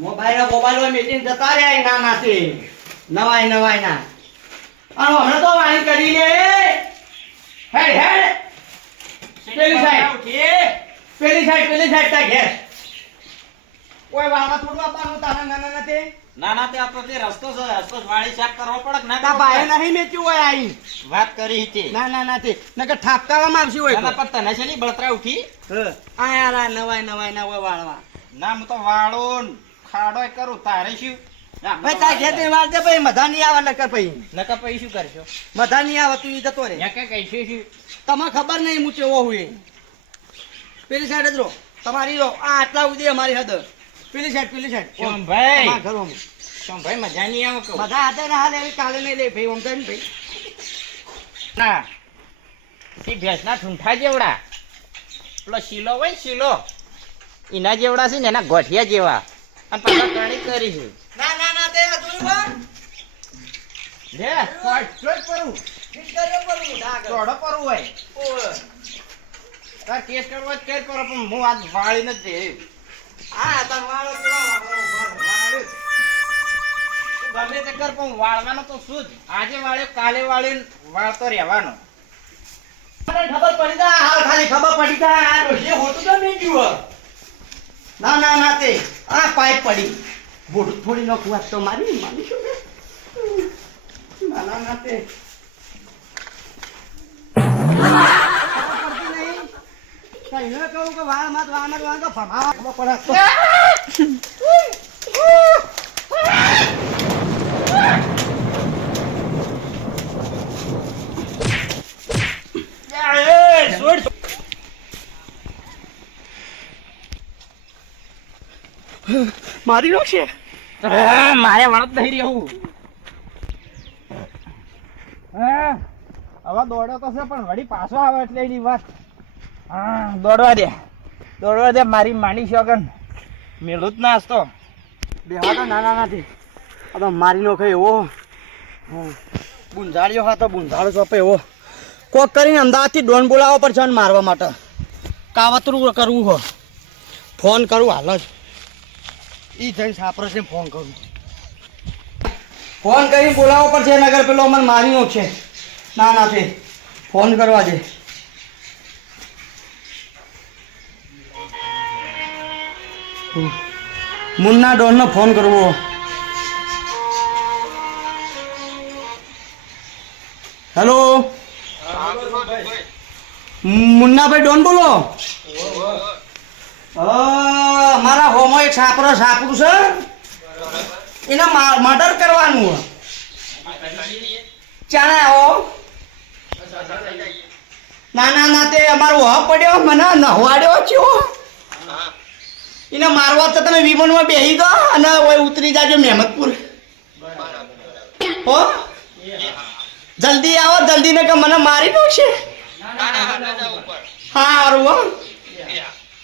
Mobile mobile meeting જતા રહ્યા ના નાથી નવાય નવાય ના. અને હમણાં તો વાણી કરી લે. હેડ હેડ. પેલી સાઈડ પેલી સાઈડ પેલી સાઈડ તા ઘેર. કોઈ વાળા થોડું આપવાનું તારા નાના નથી ના ના તે આપણો તે રસ્તો છે રસ્તો વાળી સાફ કરવો પડે ના તા ભાઈ નહીં મેચ્યું હોય આઈ વાત કરી હતી. ના ના નથી નકર ઠાપકાવા આવશે હોય ના, ના, તો. પણ તને છે ની બળતરા ઉઠી? યાર આ નવાય નવાય ના હોય વાળવા. ના હું તો વાળો ને ખાડો કરું તારે શું? ના, ભાઈ તાર ઘેર વાળ દે ભાઈ મધા નહીં આવે નકર ભાઈ નકર પછી શું કરશો? મધા નહીં આવે તું ઈ જતો રે કઈ કહીશું શું? તમને ખબર નહીં હું કેવો હું પેલી સાઈડ જ રહો. તમારી રહો. આ આટલા સુધી અમારી હદ. પેલી સાઈડ પેલી સાઈડ કેમ ભાઈ? ઘરો માં. ભાઈ મજા નહીં આવે કહું. હાથે ના હાલે એવી કાલે નહીં લે ભાઈ ઓમ થાય ને ભાઈ. ના. તે ભેંસના ઠૂંઠા જેવડા? પેલો શીલો હોય શીલો? એના જેવડા છે ને એના ગોઠિયા જેવા. અને પાછા ગણી કરી છે ના ના ના તે પણ લે ચોટ ચોટ કરું ફિટ કર્યો હું ના પરું હોય. તાર કેસ કરવા જ કેર કરો પણ હું આજ વાળી નથી દે આ તાર વાળો કેવા વાળો. ગમે તે કર પણ વાળવાનો તો શું જ. આજે વાળ્યો કાલે વાળી વાળતો રહેવાનો. ખબર પડી તા હાલ ખાલી ખબર પડી તા આ હોતું તો મેં ગયું ના ના ના તે આ પાઇપ પડી. બોડું થોડી નો કુવાત તો મારી મારી? ના ના ના તે. કઈ ન કહું કે વાળ મત વાળ મત વાળ તો ફમાવા પડે તો. મારી નાખશે મારે વળત રહેવું. હા, હવે દોડ્યો તો છે પણ વળી પાછો આવે એટલે એની વાત. હા દોડવા દે. દોડવા દે મારી માની શોગન મેળું જ ના હસતો બેહવા તો નાના નથી. આ તો મારી નો કઈ એવો. હમ. બુંજાળ્યો હા તો બુંજાળો ચોપે એવો. કોક કરીને અમદાવાદથી ડોન બોલાવવા પડશે મારવા માટે. કાવતરું કરવું હો ફોન કરું હાલ જ. ઈ જઈને ફોન કરું ફોન કરીને બોલાવવો પડશે નગર પેલો અમને મારી છે. ના ના તે ફોન કરવા દે. મુન્ના ડોનનો ફોન કરવો. હેલો? મુન્નાભાઈ ડોન બોલો. અમારા હોમો એક સાપરો સાપરું છે. એને મર્ડર કરવાનું ચાલે આવો. ના ના ના તે અમારો હ પડ્યો મને નહવાડ્યો છો એને મારવા તો તમે વિમાનમાં બેસી ગયો અને ઓય ઉતરી જાજો મહેમદપુર. હો? જલ્દી આવો જલ્દી ને કે મને મારી નાખશે. હા હારું હો.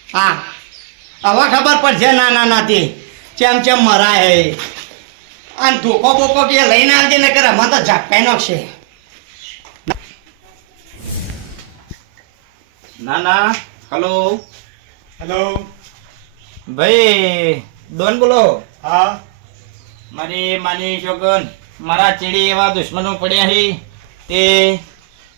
હા. હવે ખબર પડશે ના ના ના તે ચેમ ચેમ મરાય હે. અને ધોકો બોકો કે લઈને આવજે ને કરે મને તો ઝાપકાઈ નાખશે ના ના. હલો. હેલો. ભાઈ ડોન બોલો. હા. મારી માની શોગન મારા ચીડી એવા દુશ્મનો પડ્યા છે તે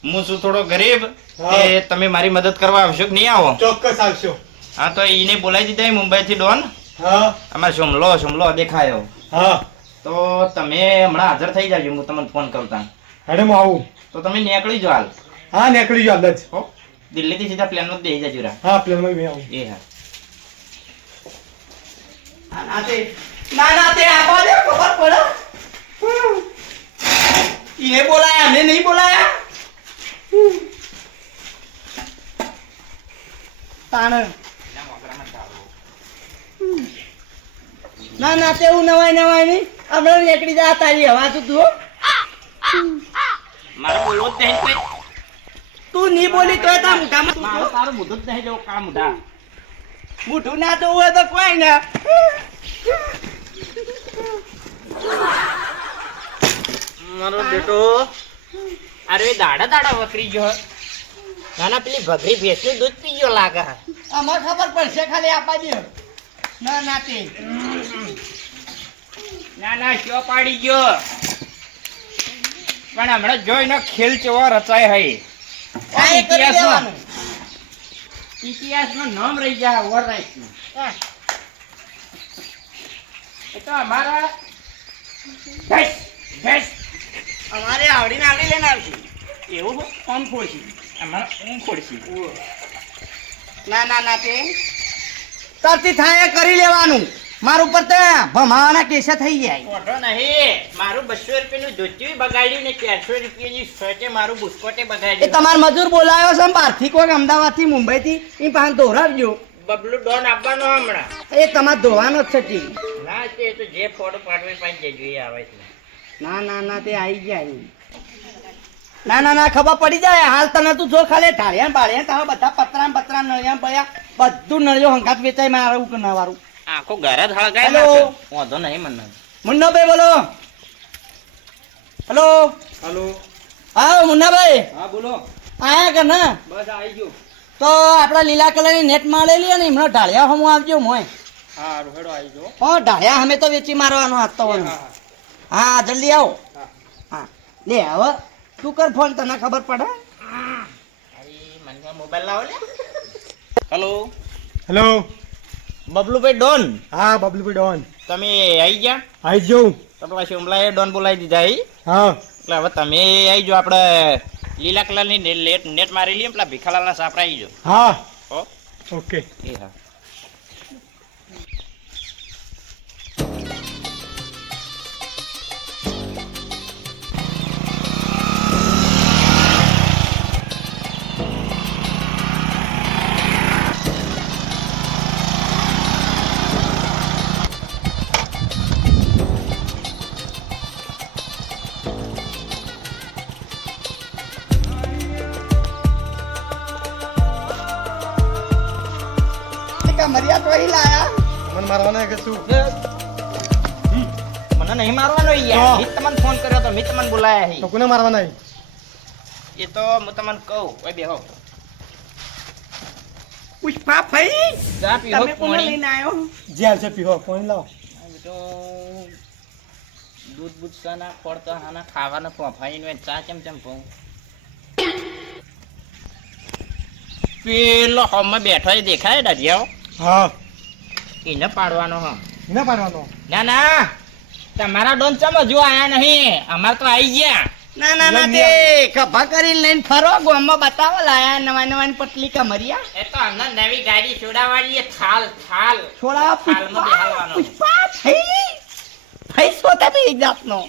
હું છું થોડો ગરીબ. તે તમે મારી મદદ કરવા આવશો કે નહીં આવો? ચોક્કસ આવશો. હા તો એને બોલાવી દીધા મુંબઈ થી ડોન? હા. અમારે સોમલો સોમલો દેખાયો. હા. તો તમે હમણાં હાજર થઈ જાજો હું તમને ફોન કરતા. હેડે હું આવું. તો તમે નીકળી જાઓ હાલ. હા નીકળી જાઓ હાલ જ. હો દિલ્હીથી સીધા પ્લેનમાં બેસી જાજો રા. હા પ્લેનમાં મેં આવું. એ હા. ના ના તે ના ના તે આપવા દે ખબર પડે? હમ. બોલાયા અમને નહીં બોલાયા. તાણ. ના ના તેવું નવાય નવાય નહીં. હમણાં નીકળી જા તારી હવા તું તું. મારે બોલવું જ નહીં કોઈ. તું નહીં બોલી તોય તાર મોઢામાં તું મારો તો. તારું મોઢું જ નહીં જવું કાળા મોઢા. મોઢું ના તો હોય તો કોઈ ના. મારો બેટો અરે દાડા દાડા વકરી ગયો. ના પેલી ભગરી ભેંસનું દૂધ પી ગયો લાગે. અમારે ખબર પડશે ખાલી આપવા દે. ના ના તે ના ના શો પાડી ગયો? પણ હમણાં જોઈને ખેલ ચેવો રચાય હઈ. ઇતિહાસમાં. ઇતિહાસમાં નામ રહી જાય ઓવર રાઈટનું. એ તો અમારા ભેસ ભેસ. અમારે આવડીને આવડી લઈને આવશે એવું હો? કોણ ખોલશે અમારા ઊંઘ ખોડશી. ના ના ના તે તરતી થાય કરી લેવાનું મારું ઉપર તો ભમાવાના કેસે થઈ જાય ઓઢો નહીં. મારું બસો રૂપિયાનું ધોતી બગાડ્યું ને ચારસો રૂપિયાની શર્ટે મારું બુસ્કોટે એ બગાડ્યું તમારો મજૂર બોલાયો છે બહારથી કોઈક અમદાવાદથી મુંબઈથી એ પાસે ધોરાવજો બબલું ડોન આપવાનો હમણાં એ તમારે ધોવાનો જ છે. ના તે તો જે ફોટો પાડવી પાડી જજો એ આવે છે ના ના ના તે આવી ગયા. ના ના ના ખબર પડી જાય. હાલ તને તું જો ખાલી ઢાળિયા બાળિયા તારા બધા પતરા પતરા નળિયા બળ્યા બધું નળિયો હંકાત વેચાય મારું કે નવારું આખો ઘર જ હળગાય હેલો. વાંધો નહીં મને. મુન્નાભાઈ બોલો. હેલો. હેલો. હા મુન્નાભાઈ. હા બોલો. આયા કે ના? બસ આવી ગયો. તો આપડા લીલા કલરની નેટ મારેલી અને હમણાં ઢાળિયા હમું આવજો મોય. હા રોહેડો આવી ગયો. હો ઢાળિયા અમે તો વેચી મારવાનો હાથ તો હા. હા જલ્દી આવો. હા. હા. લે હવે. તું કર ફોન તને ખબર પડે? મોબાઈલ લાવો લે હેલો હેલો બબલુભાઈ ડોન. હા બબલુભાઈ ડોન. તમે આવી ગયા? આવી જાઉં. પેલા શિમલાએ ડોન બોલાવી દીધા હી હા. એટલે હવે તમે આવી જાઓ આપણે લીલા કલરની ને- નેટ નેટ મારી લઈએ પેલા ભીખાલાલના સાપરા આવી જાઓ હા. હો? ઓકે એ હા. શું મને નહીં મારવાનો યાર? મિત તમને ફોન કર્યો તો મિત મને બોલાયા હી. તો કોને મારવાના છે? એ તો હું તમને કહું. ઓય બેહો. પુષ્પા ભાઈ. ચા પીહો તમે કોને પાણી લઈને આવ્યો જે હાલશે પીવો ફોન લાવો. તો દૂધ બૂધ હાના ખાવાના ચા પેલો હોમમાં બેઠો એ દેખાય દાદિયાઓ હા. એને પાડવાનો હ. ના પાડવાનો? ના ના. તમારા ડોન ચમ હજુ આયા નહીં? અમાર તો આઈ ગયા. ના ના ના તે કભા કરીને લઈને ફરો ગોમમાં બતાવો લાયા નવા નવા પટલી કમરિયા. એ તો અમને નવી ગાડી છોડાવવાની થાલ થાલ. છોડા પુષ્પા ભાઈ ભાઈ શોતા બી એક જાતનો.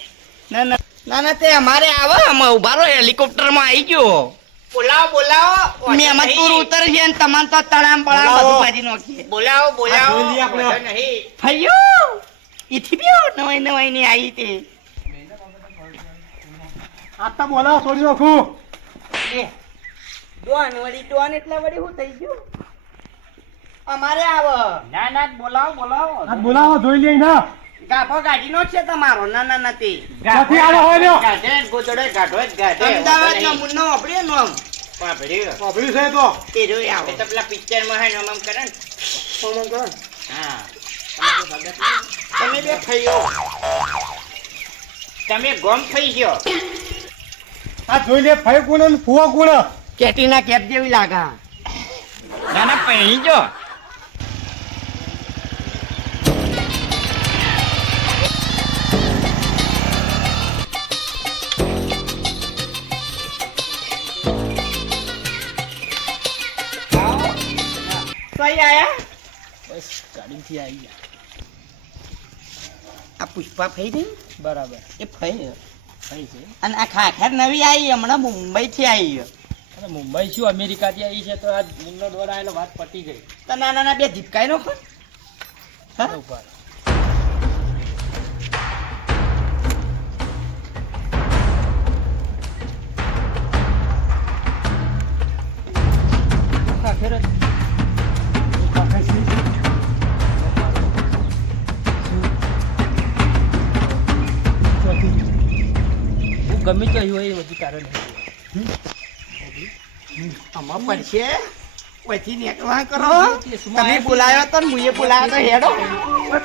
ના ના. ના ના તે અમારે આવે અમે ઊભા રહો હેલિકોપ્ટરમાં આવી ગયો. બોલાવો બોલાવો. મેં અમે ઉતર છે ને તમારે તો તળામ પડામ બધું ભાજી નાખીએ. બોલાવો બોલાવો. આ જોઈ લઈએ આપણે. વાંધો નહીં. ભાઈઓ ઈથી બ્યો નવાઈ નવાઈ ની આવી તે. આ તો બોલાવો છોડી નાખું. ડોન વળી ડોન એટલે વળી હું થઈ ગયું? અમારે આવો. ના ના બોલાવો બોલાવો. બોલાવો જોઈ લઈએ ના ગાભો ગાડી નો છે તમારો. ના ના નથી ક્યાંથી આવો હોય ગાઢે ગોદડે ગાઢો જ ગાઢે. અમદાવાદ નો મુન્નો આપડે નો આમ. વાપર્યું. વાપર્યું છે તો. એ જોઈ આવો. તો પેલા પિક્ચરમાં હે ને આમ આમ કરે ને. ફોન આમ હા. તમે બે ગોમ થઈ ગયો. આ જોઈ લે ફાઈ કોણ અને ફુવા કોણ કેટીના કેપ જેવી લાગે. ના ના પહેરી જો. કઈ આયા બસ ગાડીથી આવી ગયા આ પુષ્પા ફઈ ગઈ બરાબર એ ફઈ થઈ છે અને આ ખાખર નવી આવી હમણાં મુંબઈ થી આવી અને મુંબઈ શું અમેરિકાથી આવી છે તો આ મુન્નો દોડ આવેલો વાત પટી ગઈ તો નાના નાના બે ધીપકાઈ નો ખો હા ઉપર ગમે તે હોય એ બધું કારણ આમાં પડશે. પછી નીકળવા કરો. તમે બોલાયો તો ને મુએ બોલાયો તો હેડો. મેં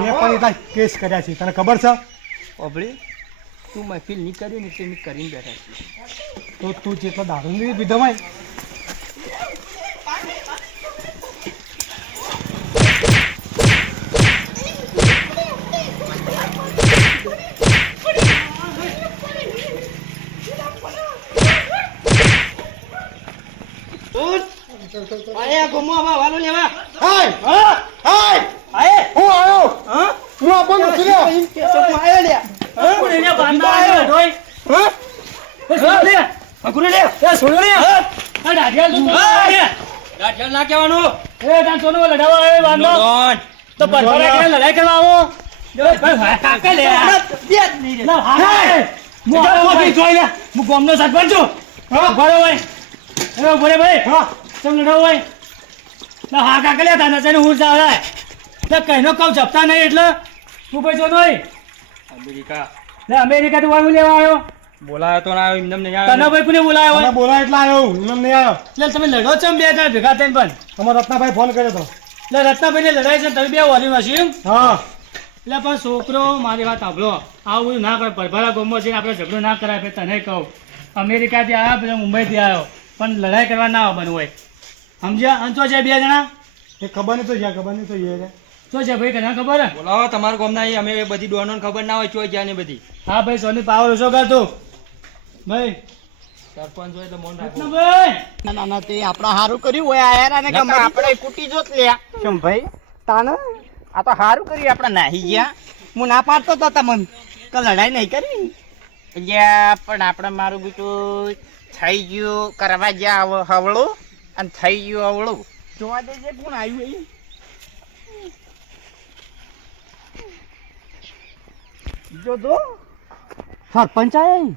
મેં પણ એટલા કેસ કર્યા છે. તને ખબર છે? ઓબળી તું મહેફિલ નહીં કરી ને તે મેં કરીને બેઠા છે. તો તું જેટલો દારૂ નહીં પીધો હોય અરે ગોમો આવા વાલો લેવા હાય. હા. હાય. હું હા. હું આયો લે હા કોણ એને બાંધા આવ્યો. ઢોય? હા. એ લે. અઘરું લે એ સુનો લે. આ દાઢિયા તું તો ના કહેવાનું. એ તાન સોનું લડાવવા આવ્યો બાંધો. તો પરફરા કરીને લડાઈ કરવા આવો. જો ભાઈ ભાઈ કાકે લે. દે જ નહીં રે. લા, હા, હા. હું આવ્યો ભાઈ. હું ગામનો સરપંચ છું. ઊભા રહો ભાઈ. એ બોલે ભાઈ. ચમ લડો ભાઈ. લા, હા કાકે લે, તાને છે ને હું ચાલે. તે કઈનો કહું જપતા નહીં એટલે. તું ભાઈ જોતો હોય. અમેરિકા. લે, તો વાયુ લેવા આવ્યો? બોલાયો તો ના આવ્યો એમને નહીં તને ભાઈ કોને બોલાયો મને હોય? બોલાય એટલે આવ્યો એમને એમ નહીં આવ્યો. લે તમે લડો છો બે જણા ભેગા થઈને પણ. તમારા રત્નાભાઈ ફોન કર્યો હતો એટલે રત્નાભાઈ ને લડાઈ છે તમે બે વાલી એમ હા. એટલે પણ છોકરો મારી વાત સાંભળો. આવું બધું ના કરે પરભારા ગોમો છે આપણે ઝઘડો ના કરાય તને કહું. અમેરિકાથી આવ્યા પછી મુંબઈથી આવ્યો. પણ લડાઈ કરવા ના આવવાનું હોય. સમજ્યા? અને તો છે બે જણા? એ ખબર નહીં તો છે ખબર નહીં તો છે તો છે ભાઈ કને ખબર? હે? બોલાવો તમારા ગામના એ અમે બધી ડોનો ખબર ના હોય ચોઈ ગયા ને બધી. હા ભાઈ સોની પાવર ઓછો કર તું. ભાઈ. સરપંચ હોય તો મોન રાખો. રત્નાભાઈ ના ના ના તે આપણા હારું કર્યું હોય આયા અને આપણે કુટી જોત લ્યા. કેમ ભાઈ? તાને? આ તો સારું કર્યું આપણે નાહી ગયા. હું ના પાડતો તો તમને કે લડાઈ નહીં કરી? અલ્યા પણ આપણે મારું બીટું થઈ ગયું કરવા ગયા હવળું અને થઈ ગયું અવળું. જોવા દેજે કોણ આવ્યું એ? જો તો સરપંચ આયા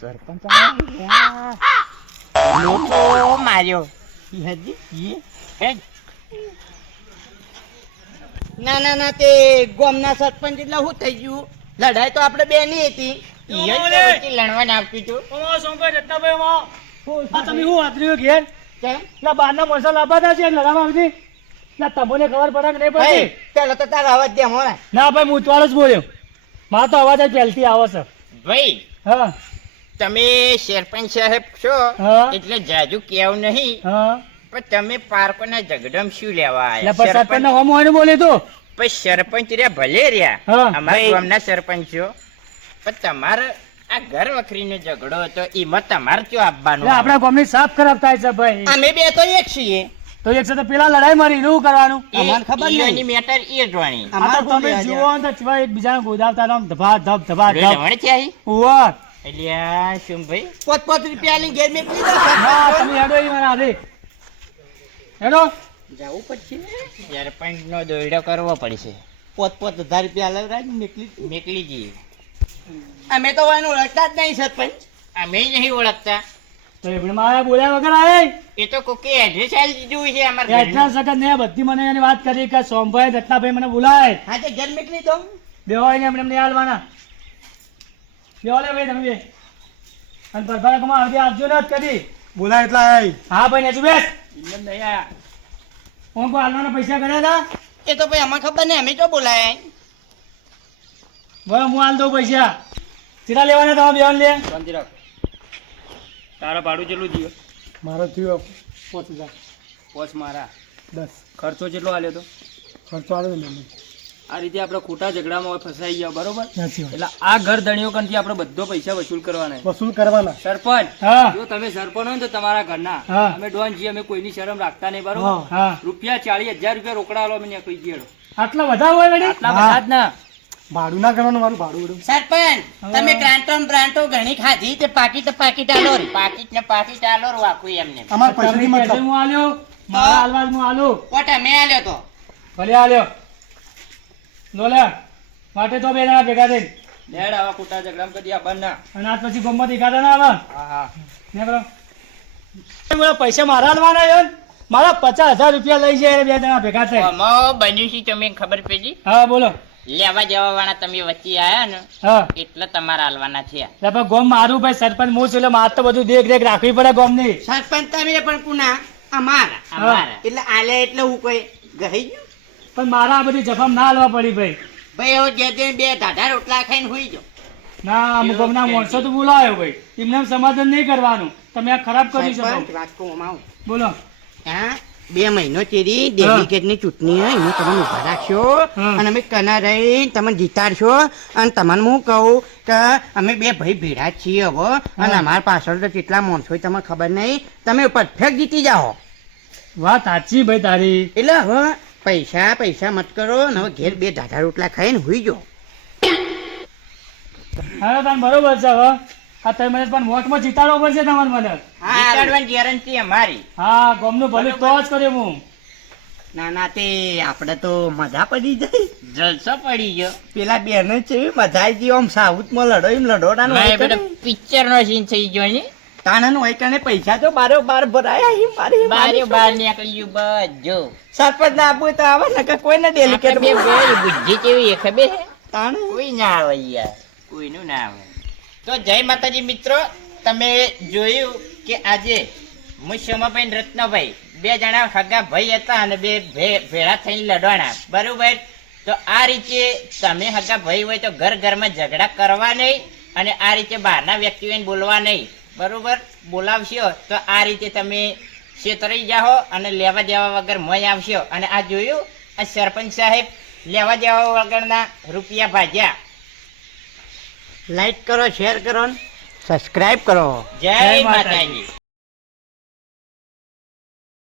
સરપંચ લોકો માર્યો. હજી ના ના ના તે ગોમના સરપંચ એટલે શું થઈ ગયું? લડાઈ તો આપણે બે ની હતી. ઈ જ તો. વચ્ચે લડવાને આવતું હતું ઓમો સોમભાઈ રત્નાભાઈ ઓમો આ તમે શું વાતર્યું ઘેર? કેમ? એટલે બહારના માણસો લાવવાના છે લડાવવા આવી એટલે તમને ખબર પડે કે નહીં પડતી? પેલો તો તારો અવાજ દે મોને ના ભાઈ હું જ બોલ્યો. મારો તો અવાજ જ પહેલથી આવે છે. ભાઈ હા. તમે સરપંચ સાહેબ છો એટલે જાજુ કેવું નહીં. પણ તમે પાર્કોના જગડમ શું લેવા પછી સરપંચ હોમ હોય બોલે તો. સરપંચ રહ્યા ભલે રહ્યા. અમારા ગામના સરપંચ છો. પણ તમારે આ ઘર વખરીનો ઝઘડો હતો એ તમારે કયો આપવાનો? આપણા ગામની સાફ ખરાબ થાય છે ભાઈ. અમે બે તો એક છીએ. તો એક સાથે પેલા લડાઈ મારી નું કરવાનું? અમને ખબર નહીં. એની મેટર એ જોણી વાણી. આ તો તમે જુઓ ને તો ચીવા એકબીજાને ગોદાવતા રહો, ધબા ધબ ધબા ધબ લડવણ છે આઈ? ઉવ્વ. એલિયા શું ભાઈ? પોત પોત રૂપિયાની ઘેર મેકલી દો હા તમે હેડો ઈ મારા દે હેડો. જવું પડશે સરપંચ નો દોયડો કરવો પડશે. પોત પોત હજાર રૂપિયા લવરાજ નીકળી નીકળી જઈએ. અમે તો એનું ઓળખતા જ નહીં સરપંચ. અમે નહીં ઓળખતા. તો એમણે મારા બોલ્યા વગર આવે. એ તો કોકે એડ્રેસ આલી દીધું છે અમારા એટલા સખત ને બધી મને એની વાત કરી કે સોમભાઈ રત્નાભાઈ મને બોલાય હા તે ઘેર મેકલી દો બે હોય ને એમને હાલવાના. બે ભાઈ તમે બે. અને પરભારા કમા આવતી આપજો ને જ કદી બોલાય એટલે હા ભાઈ ને બેસ. એમને નહીં આયા. કોણ કોણ હાલવાના પૈસા કર્યા હતા? એ તો ભાઈ અમારે ખબર નહીં અમે તો બોલાય. બરાબર હું હાલ દઉં પૈસા. કેટલા લેવાના તમારે બેવાન લે. શાંતિ રાખ. તારા ભાડું કેટલું થયું મારો થયો પાંચ હજાર. પાંચ મારા. દસ. ખર્ચો કેટલો આલ્યો તો. ખર્ચો આવ્યો ને આ રીતે આપણે ખોટા ઝઘડામાં હોય ફસાઈ ગયા બરોબર? એટલે આ ઘર ધણીઓ કંથી આપણે બધો પૈસા વસૂલ કરવાના. વસૂલ કરવાના. સરપંચ જો તમે સરપંચ હોય ને તો તમારા ઘરના. અમે ડોન છીએ અમે કોઈની શરમ રાખતા નહીં બરોબર? રૂપિયા ચાલીસ હજાર રૂપિયા રોકડા આલો અમે કહી ગયેલો આટલા બધા હોય આટલા. બધા જ ના. ભાડું ના ગણવાનું મારું ભાડું બધું સરપંચ તમે ગ્રાન્ટો બ્રાન્ટો ઘણી ખાધી તે પાકીટ પાકીટ આલો રે. પાકીટ ને પાકીટ આલો રાખું એમને. અમાર પૈસા તમે નહીં કહેશો મતલબ હું આલ્યો? મારા આલવાજ હું આલો? પોટ અમે આલ્યો તો. ભલે આલ્યો. લોલે માટે તો બે જણા ભેગા થઈ લેડ આવા કુટા ઝઘડામાં કદી આ બંધ ના. અને આજ પછી ગમત દેખાતા ના આવા? હા હા. ને બરો પૈસા મારા આલવાના છે મારા પચાસ હજાર રૂપિયા લઈ જાય બે જણા ભેગા થઈ બન્યું છે તમે ખબર પડી? હા બોલો. લેવા જવા વાળા તમે વચ્ચે આયા ને એટલે તમારે હાલવાના છે. ગોમ મારું ભાઈ સરપંચ હું છું એટલે મારે તો બધું દેખ રેખ રાખવી પડે ગોમની. સરપંચ તમે પણ કુના અમારા. અમારા. એટલે આલે એટલે હું કોઈ ગઈ ગયું? પણ મારા આ બધી જફામ ના હાલવા પડી ભાઈ. ભાઈ એવો જે તે બે ઢાઢા રોટલા ખાઈને હોઈ જો ના અમુક અમના માણસો તો બોલાયો ભાઈ. એમને સમાધાન નહીં કરવાનું. તમે આ ખરાબ કરી શકો. રાજકોટમાં બોલો. હા? બે મહિનો ચેરી ડેલિકેટની ચૂંટણી હોય તમે ઊભા રાખશો અને અમે કના રહી તમે જીતાડશો. અને તમને હું કહું કે અમે બે ભાઈ ભેડા છીએ હવે. અને અમારા પાછળ તો કેટલા માણસો તમને ખબર નહીં. તમે પરફેક્ટ જીતી જાઓ. વાત સાચી ભાઈ તારી. એટલે હવે પૈસા પૈસા મત કરો ને હવે ઘેર બે ઢાઢા રોટલા ખાઈને હુઈ જાઓ. હા તાન બરોબર છે હવે. આ તમે મને પણ વોટમાં જીતાડવો પડશે તમારે મને. જીતાડવાની ગેરંટી અમારી. હા ગામનું ભલું તો જ કર્યું હું. ના ના તે આપણે તો મજા પડી જાય. જલસો પડી ગયો. પેલા બેન છે મજા આવી ગઈ આમ સાઉથમાં લડો એમ લડોડા પિક્ચર નો સીન થઈ ગયો ને. તાણાનું હોય કારણે પૈસા તો બારો બાર ભરાયા અહીં મારી બારે બાર નીકળ્યું બજો સરપંચ ના આપવું તો આવે ને કે કોઈને આપણે ડેલિકેટ બે બુદ્ધિ કેવી એ ખબર હે તાણ? કોઈ ના આવે યાર. કોઈનું ના આવે તો જય માતાજી મિત્રો, તમે જોયું કે આજે હું ને રત્નભાઈ, બે જણા હગા ભાઈ હતા અને બે ભેળા થઈને લડવાના. બરોબર? તો આ રીતે તમે હગા ભાઈ હોય તો ઘર ઘરમાં ઝઘડા કરવા નહીં અને આ રીતે બહારના વ્યક્તિઓને બોલવા નહીં. બરોબર? બોલાવશો તો આ રીતે તમે છેતરાઈ જાઓ અને લેવા દેવા વગર મય આવશો. અને આ જોયું, આ સરપંચ સાહેબ લેવા દેવા વગરના રૂપિયા ભાજ્યા લાઈક કરો શેર કરો સબસ્ક્રાઈબ કરો જય. માતાજી